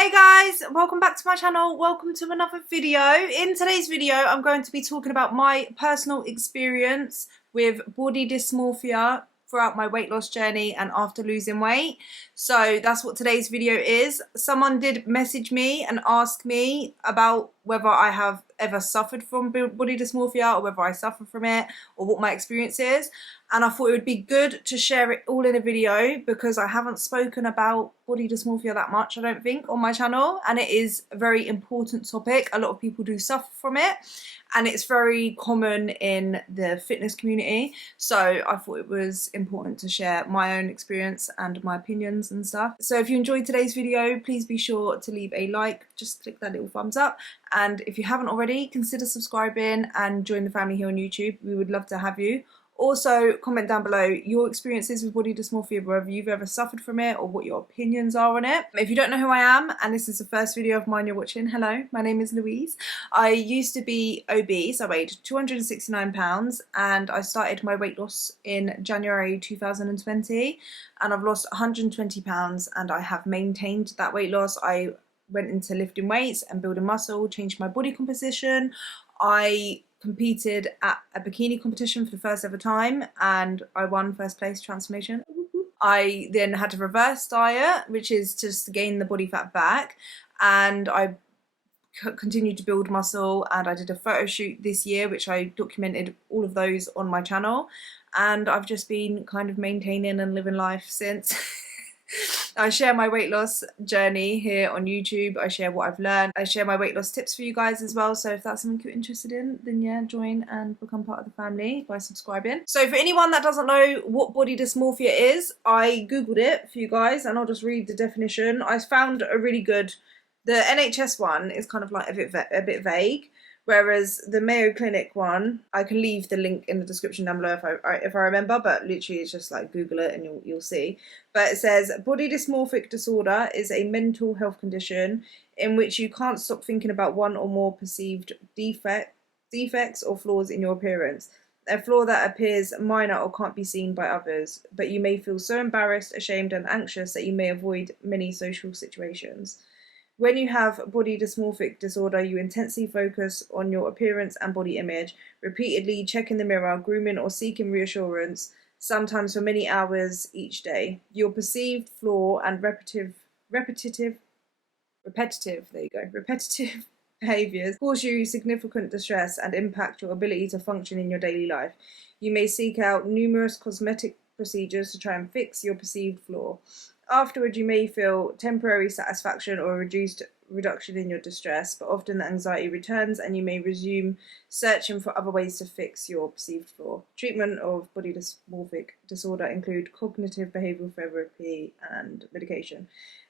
Hey guys, welcome back to my channel. Welcome to another video. In today's video, I'm going to be talking about my personal experience with body dysmorphia throughout my weight loss journey and after losing weight. So that's what today's video is. Someone did message me and ask me about whether I have ever suffered from body dysmorphia or whether I suffer from it or what my experience is. And I thought it would be good to share it all in a video because I haven't spoken about body dysmorphia that much, I don't think, on my channel. And it is a very important topic. A lot of people do suffer from it. And it's very common in the fitness community. So I thought it was important to share my own experience and my opinions and stuff. So if you enjoyed today's video, please be sure to leave a like. Just click that little thumbs up. And if you haven't already, consider subscribing and join the family here on YouTube. We would love to have you. Also, comment down below your experiences with body dysmorphia, whether you've ever suffered from it or what your opinions are on it. If you don't know who I am, and this is the first video of mine you're watching, hello, my name is Louise. I used to be obese. I weighed 269 pounds and I started my weight loss in January 2020 and I've lost 120 pounds and I have maintained that weight loss. I went into lifting weights and building muscle, changed my body composition. I competed at a bikini competition for the first ever time and I won first place transformation. I then had to reverse diet, which is just to gain the body fat back, and I continued to build muscle, and I did a photo shoot this year which I documented all of those on my channel, and I've just been kind of maintaining and living life since. I share my weight loss journey here on YouTube. I share what I've learned. I share my weight loss tips for you guys as well. So if that's something you're interested in, then yeah, join and become part of the family by subscribing. So for anyone that doesn't know what body dysmorphia is, I googled it for you guys and I'll just read the definition. I found a really good, the NHS one is kind of like a bit vague. Whereas the Mayo Clinic one, I can leave the link in the description down below if I remember, but literally it's just like Google it and you'll see. But it says, body dysmorphic disorder is a mental health condition in which you can't stop thinking about one or more perceived defects or flaws in your appearance. A flaw that appears minor or can't be seen by others, but you may feel so embarrassed, ashamed and anxious that you may avoid many social situations. When you have body dysmorphic disorder, you intensely focus on your appearance and body image, repeatedly checking the mirror, grooming or seeking reassurance, sometimes for many hours each day. Your perceived flaw and repetitive behaviors cause you significant distress and impact your ability to function in your daily life. You may seek out numerous cosmetic procedures to try and fix your perceived flaw. Afterward, you may feel temporary satisfaction or reduction in your distress, but often the anxiety returns and you may resume searching for other ways to fix your perceived flaw. Treatment of body dysmorphic disorder include cognitive behavioral therapy and medication.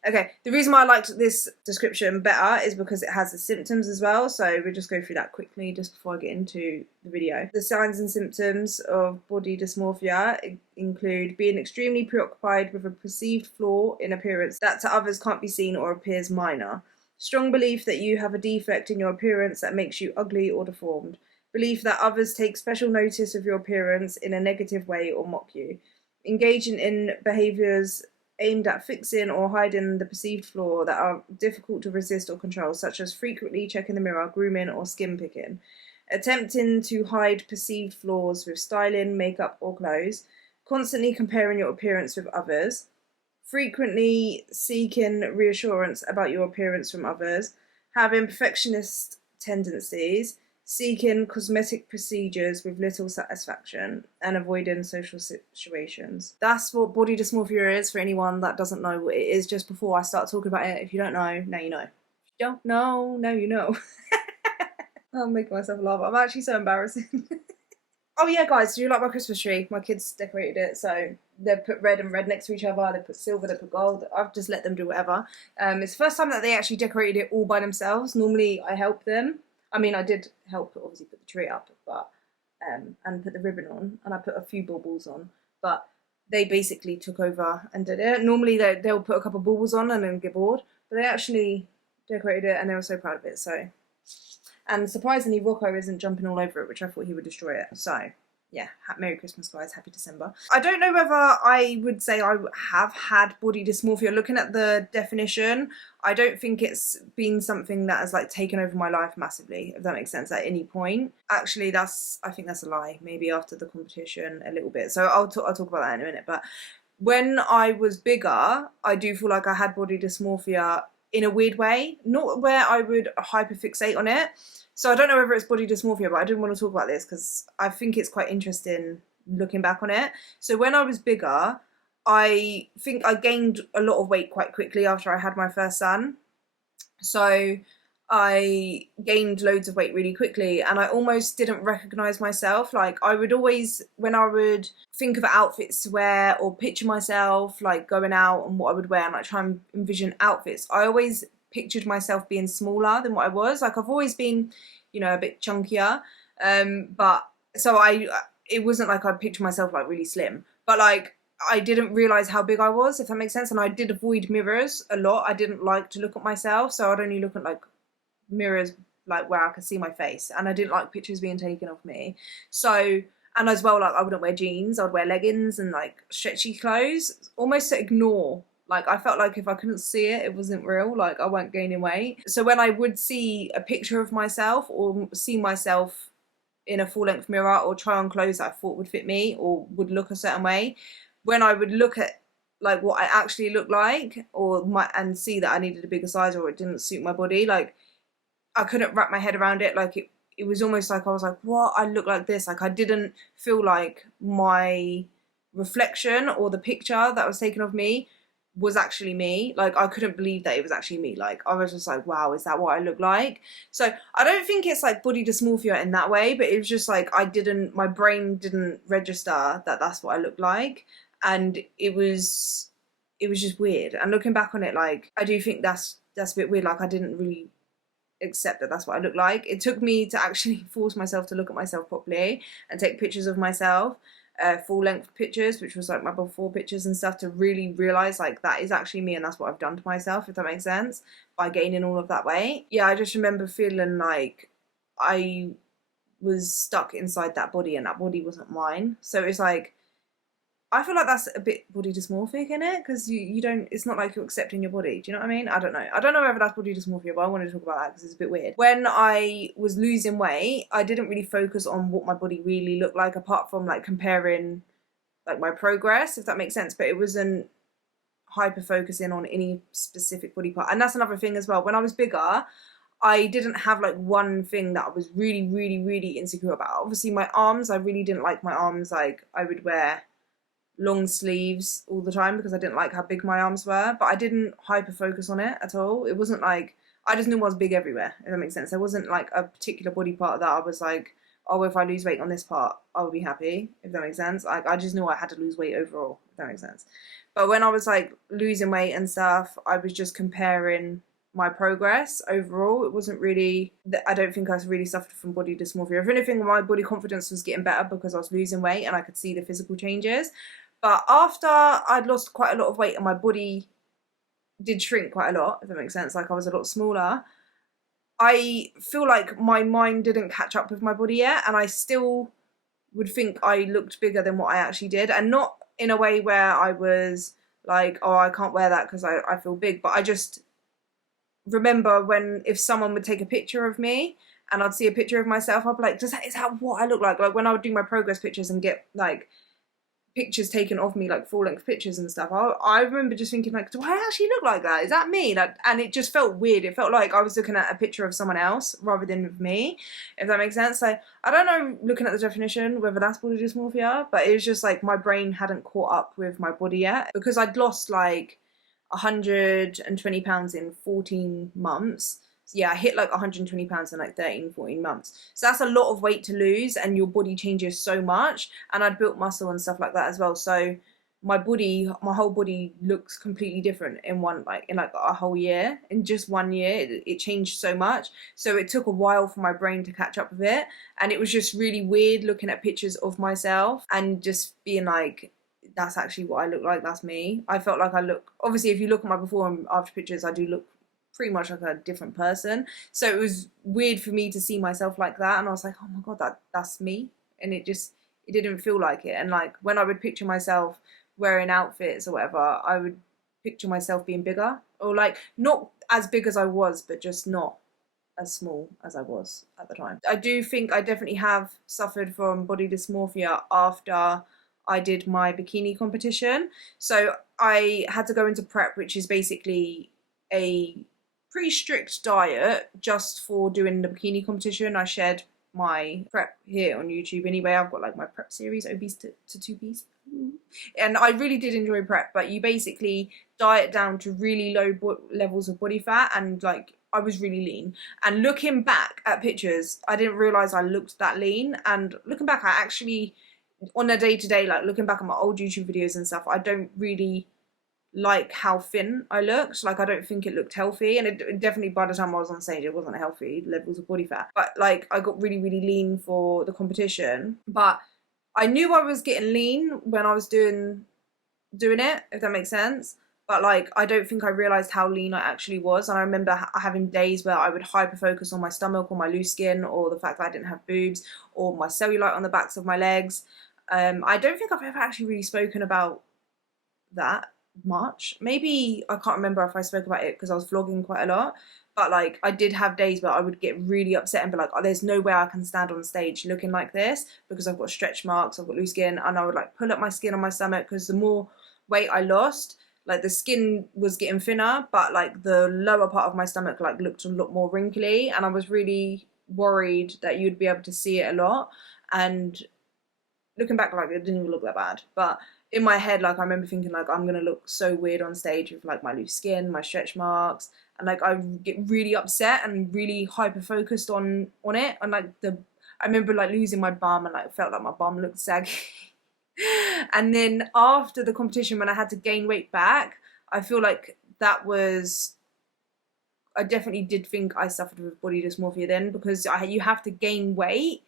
Okay, the reason why I liked this description better is because it has the symptoms as well, so we'll just go through that quickly just before I get into the video. The signs and symptoms of body dysmorphia include being extremely preoccupied with a perceived flaw in appearance that to others can't be seen or appears minor. Strong belief that you have a defect in your appearance that makes you ugly or deformed. Belief that others take special notice of your appearance in a negative way or mock you. Engaging in behaviours aimed at fixing or hiding the perceived flaw that are difficult to resist or control, such as frequently checking the mirror, grooming or skin picking. Attempting to hide perceived flaws with styling, makeup or clothes. Constantly comparing your appearance with others. Frequently seeking reassurance about your appearance from others, having perfectionist tendencies, seeking cosmetic procedures with little satisfaction, and avoiding social situations. That's what body dysmorphia is for anyone that doesn't know what it is just before I start talking about it. If you don't know, now you know. If you don't know, now you know. I'm making myself laugh. I'm actually so embarrassing. Oh yeah, guys, do you like my Christmas tree? My kids decorated it, so they put red and red next to each other, they put silver, they put gold. I've just let them do whatever. It's the first time that they actually decorated it all by themselves. Normally I help them. I mean, I did help obviously put the tree up, but and put the ribbon on, and I put a few baubles on, but they basically took over and did it. Normally they'll put a couple of baubles on and then get bored, but they actually decorated it and they were so proud of it, so. And surprisingly, Rocco isn't jumping all over it, which I thought he would destroy it. So, yeah, Merry Christmas, guys. Happy December. I don't know whether I would say I have had body dysmorphia. Looking at the definition, I don't think it's been something that has like taken over my life massively, if that makes sense, at any point. Actually, I think that's a lie. Maybe after the competition a little bit. So I'll talk about that in a minute. But when I was bigger, I do feel like I had body dysmorphia in a weird way, not where I would hyperfixate on it. So I don't know whether it's body dysmorphia, but I didn't want to talk about this because I think it's quite interesting looking back on it. So when I was bigger, I think I gained a lot of weight quite quickly after I had my first son. So I gained loads of weight really quickly and I almost didn't recognize myself. Like I would always, when I would think of outfits to wear or picture myself like going out and what I would wear and like try and envision outfits, I always pictured myself being smaller than what I was. Like I've always been, you know, a bit chunkier, but so it wasn't like I'd picture myself like really slim, but like I didn't realize how big I was, if that makes sense. And I did avoid mirrors a lot. I didn't like to look at myself, so I'd only look at like mirrors like where I could see my face, and I didn't like pictures being taken of me. So, and as well, like I wouldn't wear jeans, I'd wear leggings and like stretchy clothes, almost to ignore. Like I felt like if I couldn't see it, it wasn't real, like I weren't gaining weight. So when I would see a picture of myself or see myself in a full-length mirror or try on clothes that I thought would fit me or would look a certain way, when I would look at like what I actually looked like and see that I needed a bigger size or it didn't suit my body, like I couldn't wrap my head around it. Like it was almost like I was like, what? I look like this. Like I didn't feel like my reflection or the picture that was taken of me was actually me. Like I couldn't believe that it was actually me. Like I was just like, wow, is that what I look like? So I don't think it's like body dysmorphia in that way, but it was just like my brain didn't register that that's what I looked like, and it was just weird. And looking back on it, like I do think that's a bit weird. Like I didn't really accept that that's what I look like. It took me to actually force myself to look at myself properly and take pictures of myself, full-length pictures, which was like my before pictures and stuff, to really realize like that is actually me and that's what I've done to myself, if that makes sense, by gaining all of that weight. Yeah, I just remember feeling like I was stuck inside that body and that body wasn't mine. So it's like I feel like that's a bit body dysmorphic in it, because you don't, it's not like you're accepting your body. Do you know what I mean? I don't know whether that's body dysmorphia, but I wanted to talk about that because it's a bit weird. When I was losing weight, I didn't really focus on what my body really looked like, apart from like comparing like my progress, if that makes sense. But it wasn't hyper focusing on any specific body part. And that's another thing as well. When I was bigger, I didn't have like one thing that I was really, really, really insecure about. Obviously my arms, I really didn't like my arms. Like I would wear long sleeves all the time because I didn't like how big my arms were, but I didn't hyper focus on it at all. It wasn't like, I just knew I was big everywhere, if that makes sense. There wasn't like a particular body part that I was like, oh, if I lose weight on this part, I'll be happy, if that makes sense. Like I just knew I had to lose weight overall, if that makes sense. But when I was like losing weight and stuff, I was just comparing my progress overall. It wasn't really, I don't think I really suffered from body dysmorphia. If anything, my body confidence was getting better because I was losing weight and I could see the physical changes. But after I'd lost quite a lot of weight and my body did shrink quite a lot, if that makes sense, like I was a lot smaller, I feel like my mind didn't catch up with my body yet, and I still would think I looked bigger than what I actually did. And not in a way where I was like, oh, I can't wear that because I feel big, but I just remember if someone would take a picture of me and I'd see a picture of myself, I'd be like, is that what I look like? Like when I would do my progress pictures and get like pictures taken of me, like full-length pictures and stuff, I remember just thinking like, do I actually look like that? Is that me? Like, and it just felt weird. It felt like I was looking at a picture of someone else rather than of me, if that makes sense. So I don't know, looking at the definition, whether that's body dysmorphia, but it was just like my brain hadn't caught up with my body yet, because I'd lost like 120 pounds in 14 months. Yeah, I hit like 120 pounds in like 13, 14 months. So that's a lot of weight to lose, and your body changes so much. And I'd built muscle and stuff like that as well. So my whole body looks completely different in a whole year. In just 1 year, it changed so much. So it took a while for my brain to catch up with it. And it was just really weird looking at pictures of myself and just being like, that's actually what I look like, that's me. I felt like obviously if you look at my before and after pictures, I do look pretty much like a different person. So it was weird for me to see myself like that, and I was like, oh my god, that's me. And it's it didn't feel like it. And like when I would picture myself wearing outfits or whatever, I would picture myself being bigger, or like not as big as I was, but just not as small as I was at the time. I do think I definitely have suffered from body dysmorphia after I did my bikini competition. So I had to go into prep, which is basically a pretty strict diet just for doing the bikini competition. I shared my prep here on YouTube anyway. I've got like my prep series, obese to two-piece. And I really did enjoy prep, but you basically diet down to really low levels of body fat, and like I was really lean. And looking back at pictures, I didn't realize I looked that lean. And looking back, I actually, on a day-to-day, like looking back at my old YouTube videos and stuff, I don't really like how thin I looked. Like I don't think it looked healthy, and it definitely, by the time I was on stage, it wasn't healthy levels of body fat. But like I got really lean for the competition, but I knew I was getting lean when I was doing it, if that makes sense. But like I don't think I realized how lean I actually was. And I remember having days where I would hyper focus on my stomach or my loose skin, or the fact that I didn't have boobs, or my cellulite on the backs of my legs. I don't think I've ever actually really spoken about that much. Maybe I can't remember if I spoke about it because I was vlogging quite a lot, but like I did have days where I would get really upset and be like, oh, there's no way I can stand on stage looking like this because I've got stretch marks, I've got loose skin. And I would like pull up my skin on my stomach, because the more weight I lost, like the skin was getting thinner, but like the lower part of my stomach like looked a lot more wrinkly, and I was really worried that you'd be able to see it a lot. And looking back, like it didn't even look that bad, but in my head, like I remember thinking like I'm gonna look so weird on stage with like my loose skin, my stretch marks, and like I get really upset and really hyper focused on it. And like I remember like losing my bum, and like felt like my bum looked saggy. And then after the competition, when I had to gain weight back, I feel like that was, I definitely did think I suffered with body dysmorphia then, because you have to gain weight,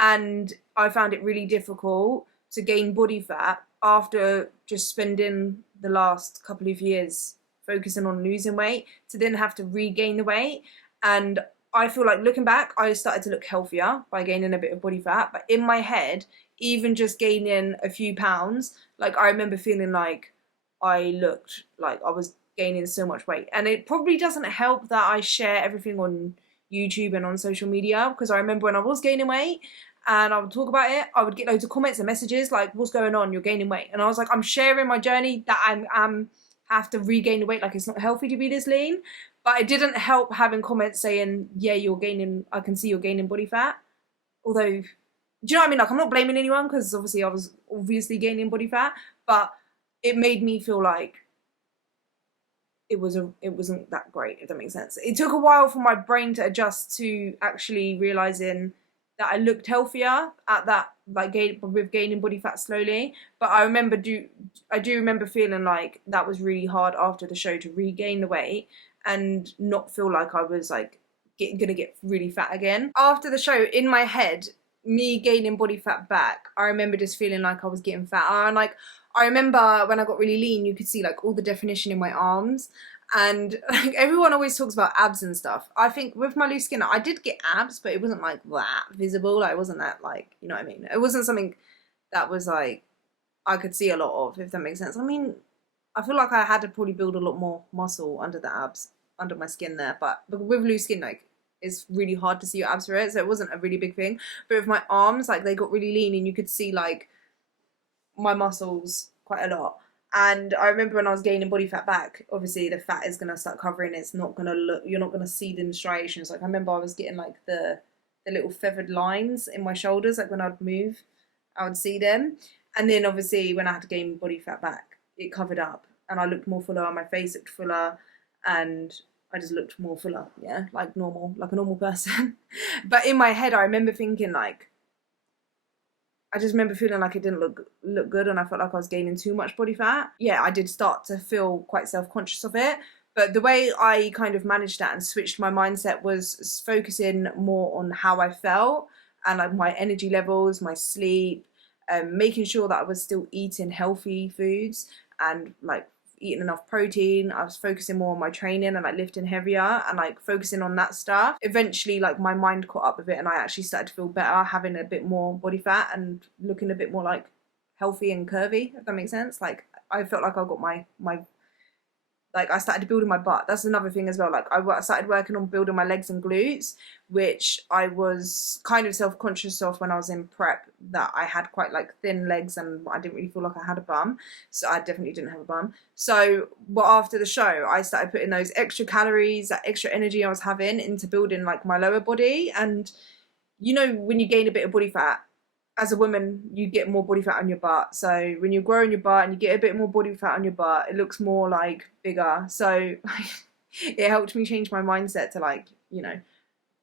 and I found it really difficult to gain body fat after just spending the last couple of years focusing on losing weight, to then have to regain the weight. And I feel like looking back, I started to look healthier by gaining a bit of body fat, but in my head, even just gaining a few pounds, like I remember feeling like I looked like I was gaining so much weight. And it probably doesn't help that I share everything on YouTube and on social media, because I remember when I was gaining weight and I would talk about it, I would get loads of comments and messages like, what's going on, you're gaining weight. And I was like, I'm sharing my journey that I have to regain the weight, like it's not healthy to be this lean. But it didn't help having comments saying, yeah, you're gaining, I can see you're gaining body fat. Although, do you know what I mean? Like I'm not blaming anyone, because obviously I was obviously gaining body fat, but it made me feel like it wasn't that great, if that makes sense. It took a while for my brain to adjust to actually realizing that I looked healthier at that, like with gaining body fat slowly. But I do remember feeling like that was really hard after the show to regain the weight and not feel like I was like gonna get really fat again. After the show, in my head, me gaining body fat back, I remember just feeling like I was getting fatter. And like I remember when I got really lean, you could see like all the definition in my arms. And like everyone always talks about abs and stuff. I think with my loose skin, I did get abs, but it wasn't like that visible. Like, it wasn't that like, you know what I mean? It wasn't something that was like I could see a lot of, if that makes sense. I mean, I feel like I had to probably build a lot more muscle under the abs, under my skin there. But with loose skin, like it's really hard to see your abs for it, so it wasn't a really big thing. But with my arms, like they got really lean, and you could see like my muscles quite a lot. And I remember when I was gaining body fat back, obviously the fat is gonna start covering. It's not gonna look, you're not gonna see the striations. Like I remember I was getting like the little feathered lines in my shoulders, like when I'd move, I would see them. And then obviously when I had to gain body fat back, it covered up, and I looked more fuller. My face looked fuller, and I just looked more fuller, yeah, like normal, like a normal person. But in my head, I remember thinking like, I just remember feeling like it didn't look good, and I felt like I was gaining too much body fat. Yeah, I did start to feel quite self-conscious of it. But the way I kind of managed that and switched my mindset was focusing more on how I felt and like my energy levels, my sleep, making sure that I was still eating healthy foods and like eating enough protein. I was focusing more on my training and like lifting heavier and like focusing on that stuff. Eventually, like my mind caught up with it and I actually started to feel better, having a bit more body fat and looking a bit more like healthy and curvy, if that makes sense. Like I felt like I got my like I started building my butt. That's another thing as well. Like I started working on building my legs and glutes, which I was kind of self-conscious of when I was in prep, that I had quite like thin legs and I didn't really feel like I had a bum. So I definitely didn't have a bum. So but after the show, I started putting those extra calories, that extra energy I was having into building like my lower body. And you know, when you gain a bit of body fat, as a woman, you get more body fat on your butt. So when you're growing your butt and you get a bit more body fat on your butt, it looks more like bigger. So it helped me change my mindset to like, you know,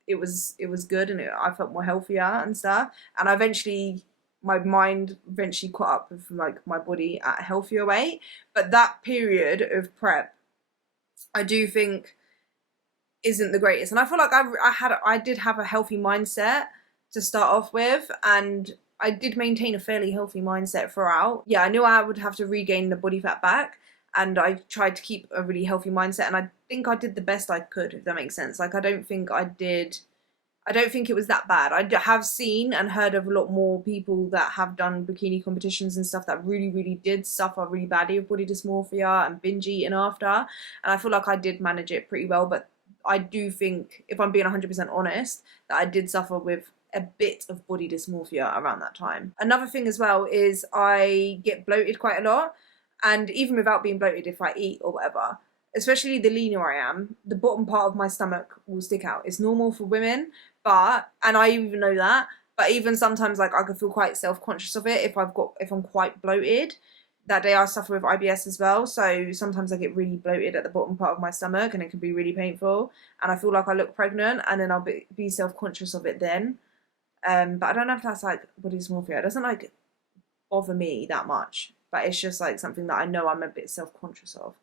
it was good and I felt more healthier and stuff. And my mind eventually caught up with like my body at a healthier weight. But that period of prep, I do think isn't the greatest. And I feel like I did have a healthy mindset to start off with, and I did maintain a fairly healthy mindset throughout. Yeah, I knew I would have to regain the body fat back, and I tried to keep a really healthy mindset, and I think I did the best I could, if that makes sense. Like I don't think it was that bad. I have seen and heard of a lot more people that have done bikini competitions and stuff that really did suffer really badly with body dysmorphia and binge eating after, and I feel like I did manage it pretty well. But I do think, if I'm being 100% honest, that I did suffer with a bit of body dysmorphia around that time. Another thing as well is I get bloated quite a lot, and even without being bloated, if I eat or whatever, especially the leaner I am, the bottom part of my stomach will stick out. It's normal for women, and I even know that, but even sometimes like I could feel quite self-conscious of it if I'm quite bloated. That day I suffer with IBS as well, so sometimes I get really bloated at the bottom part of my stomach and it can be really painful, and I feel like I look pregnant, and then I'll be self-conscious of it then. But I don't know if that's like body dysmorphia. It doesn't like bother me that much, but it's just like something that I know I'm a bit self-conscious of.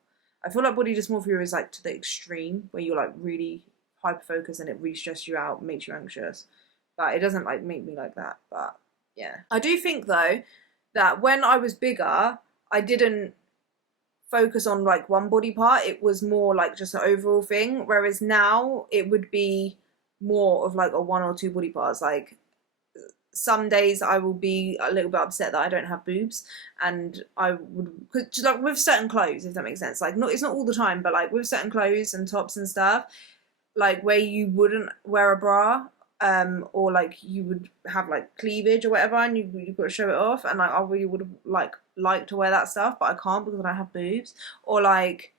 I feel like body dysmorphia is like to the extreme where you're like really hyper-focused and it really stresses you out, makes you anxious, but it doesn't like make me like that. But yeah, I do think though that when I was bigger, I didn't focus on like one body part. It was more like just an overall thing, whereas now it would be more of like a one or two body parts. Like some days I will be a little bit upset that I don't have boobs, and I would, just like with certain clothes, if that makes sense. Like it's not all the time, but like with certain clothes and tops and stuff, like where you wouldn't wear a bra, or like you would have like cleavage or whatever, and you've got to show it off, and like I really would have liked to wear that stuff, but I can't because I don't have boobs. Or like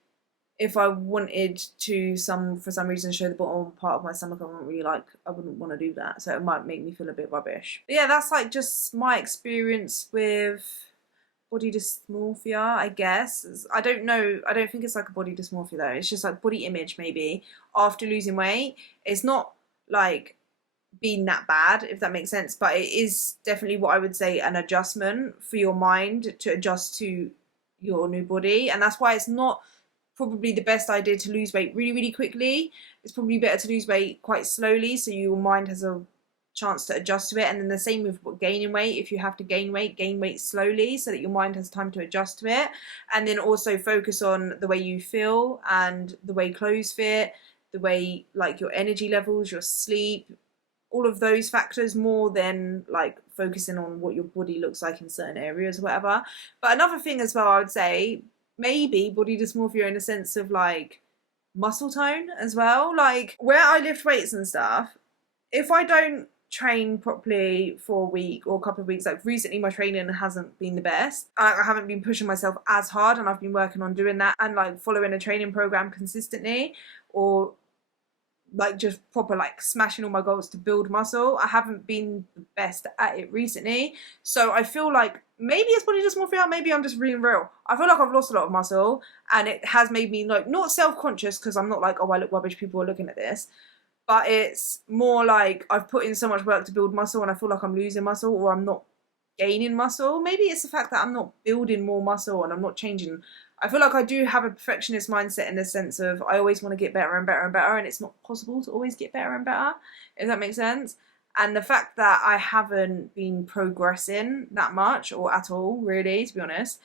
if I wanted to for some reason show the bottom part of my stomach, I wouldn't want to do that, so it might make me feel a bit rubbish. But yeah, that's like just my experience with body dysmorphia, I guess. I don't know, I don't think it's like a body dysmorphia though, it's just like body image maybe after losing weight. It's not like being that bad, if that makes sense, but it is definitely what I would say an adjustment for your mind to adjust to your new body. And that's why it's not probably the best idea to lose weight really quickly. It's probably better to lose weight quite slowly so your mind has a chance to adjust to it. And then the same with gaining weight. If you have to gain weight slowly so that your mind has time to adjust to it. And then also focus on the way you feel and the way clothes fit, the way like your energy levels, your sleep, all of those factors, more than like focusing on what your body looks like in certain areas or whatever. But another thing as well, I would say maybe body dysmorphia in a sense of like muscle tone as well. Like where I lift weights and stuff, if I don't train properly for a week or a couple of weeks, like recently my training hasn't been the best. I haven't been pushing myself as hard, and I've been working on doing that and like following a training program consistently, or like just proper like smashing all my goals to build muscle. I haven't been the best at it recently, so I feel like maybe it's body dysmorphia, maybe I'm just being real. I feel like I've lost a lot of muscle, and it has made me like not self-conscious, because I'm not like, oh I look rubbish, people are looking at this, but it's more like I've put in so much work to build muscle and I feel like I'm losing muscle or I'm not gaining muscle. Maybe it's the fact that I'm not building more muscle and I'm not changing. I feel like I do have a perfectionist mindset in the sense of I always want to get better and better and better, and it's not possible to always get better and better, if that makes sense. And the fact that I haven't been progressing that much or at all, really, to be honest,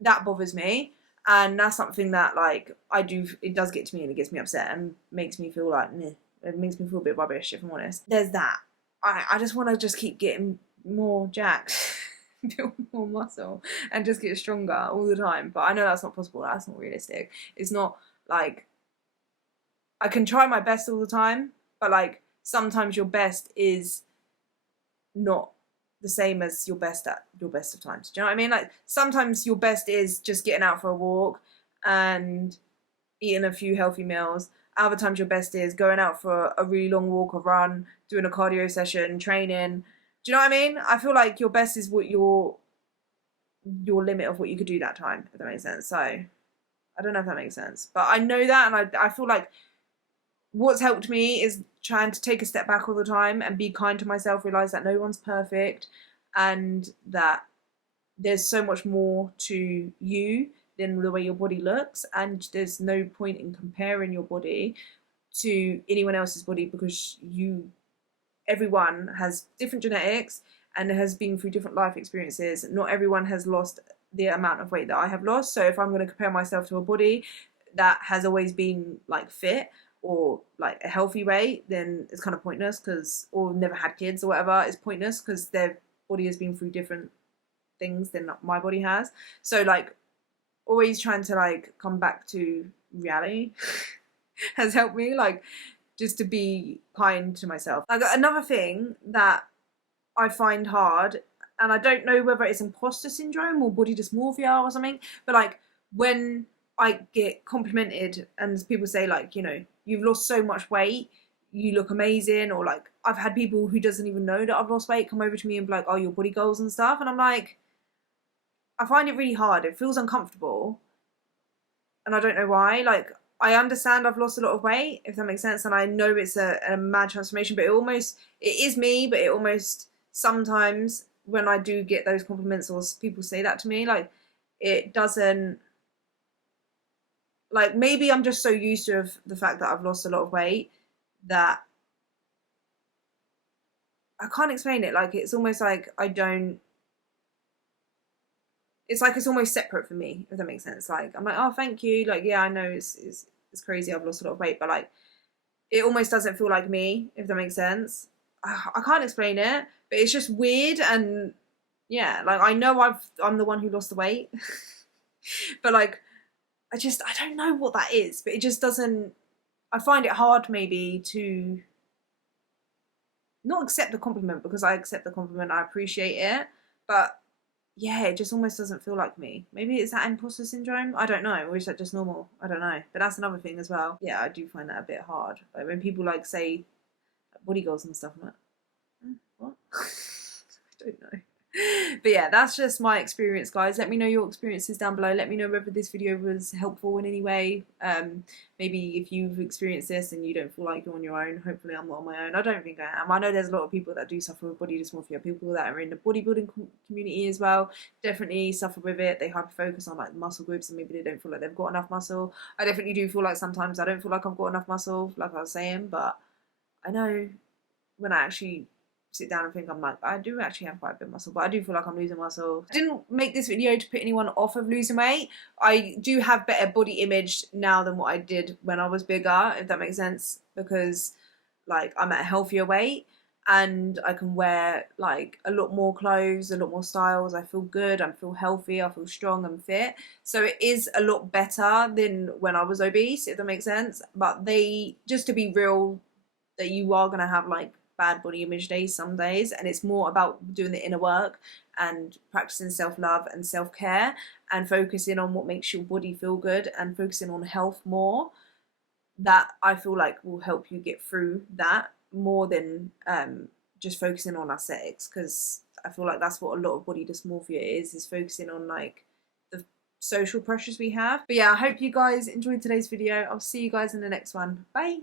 that bothers me. And that's something that, like, it does get to me and it gets me upset and makes me feel like, meh. It makes me feel a bit rubbish, if I'm honest. There's that. I just want to just keep getting more jacked, build more muscle, and just get stronger all the time. But I know that's not possible. That's not realistic. It's not, like, I can try my best all the time, but, like, sometimes your best is not the same as your best at your best of times. Do you know what I mean? Like, sometimes your best is just getting out for a walk and eating a few healthy meals. Other times your best is going out for a really long walk or run, doing a cardio session, training. Do you know what I mean? I feel like your best is what your limit of what you could do that time, if that makes sense. So I don't know if that makes sense, but I know that, and I feel like what's helped me is trying to take a step back all the time and be kind to myself, realize that no one's perfect and that there's so much more to you than the way your body looks, and there's no point in comparing your body to anyone else's body, because everyone has different genetics and has been through different life experiences. Not everyone has lost the amount of weight that I have lost. So if I'm going to compare myself to a body that has always been, like, fit or, like, a healthy weight, then it's kind of pointless, or never had kids or whatever. It's pointless because their body has been through different things than my body has. So, like, always trying to, like, come back to reality has helped me, like, just to be kind to myself. Like, another thing that I find hard, and I don't know whether it's imposter syndrome or body dysmorphia or something, but, like, when I get complimented and people say, like, you know, you've lost so much weight, you look amazing, or, like, I've had people who doesn't even know that I've lost weight come over to me and be like, oh, your body goals and stuff, and I'm like, I find it really hard. It feels uncomfortable, and I don't know why. Like, I understand I've lost a lot of weight, if that makes sense, and I know it's a mad transformation, but it is me, but it almost, sometimes when I do get those compliments or people say that to me, like, it doesn't, like, maybe I'm just so used to the fact that I've lost a lot of weight that I can't explain it. Like, it's almost like it's like it's almost separate from me, if that makes sense. Like, I'm like, oh, thank you. Like, yeah, I know it's crazy I've lost a lot of weight, but, like, it almost doesn't feel like me, if that makes sense. I can't explain it, but it's just weird. And yeah, like, I know I'm the one who lost the weight, but, like, I don't know what that is, but it just doesn't, I find it hard maybe to not accept the compliment, because I accept the compliment, I appreciate it, but yeah, it just almost doesn't feel like me. Maybe it's that imposter syndrome, I don't know, or is that just normal? I don't know, but that's another thing as well. Yeah, I do find that a bit hard. Like, when people, like, say body goals and stuff, I'm like, what? I don't know. But yeah, that's just my experience, guys. Let me know your experiences down below. Let me know whether this video was helpful in any way. Maybe if you've experienced this and you don't feel like you're on your own. Hopefully I'm not on my own. I don't think I am. I know there's a lot of people that do suffer with body dysmorphia, people that are in the bodybuilding community as well, definitely suffer with it. They hyper focus on, like, muscle groups, and maybe they don't feel like they've got enough muscle. I definitely do feel like sometimes I don't feel like I've got enough muscle, like I was saying, but I know when I actually sit down and think, I'm like, I do actually have quite a bit of muscle, but I do feel like I'm losing muscle. I didn't make this video to put anyone off of losing weight. I do have better body image now than what I did when I was bigger, if that makes sense, because, like, I'm at a healthier weight and I can wear, like, a lot more clothes, a lot more styles. I feel good, I feel healthy, I feel strong and fit. So it is a lot better than when I was obese, if that makes sense. But just to be real, that you are going to have, like, bad body image days some days, and it's more about doing the inner work and practicing self-love and self-care and focusing on what makes your body feel good and focusing on health more. That, I feel like, will help you get through that more than just focusing on aesthetics, because I feel like that's what a lot of body dysmorphia is focusing on, like, the social pressures we have. But yeah, I hope you guys enjoyed today's video. I'll see you guys in the next one. Bye.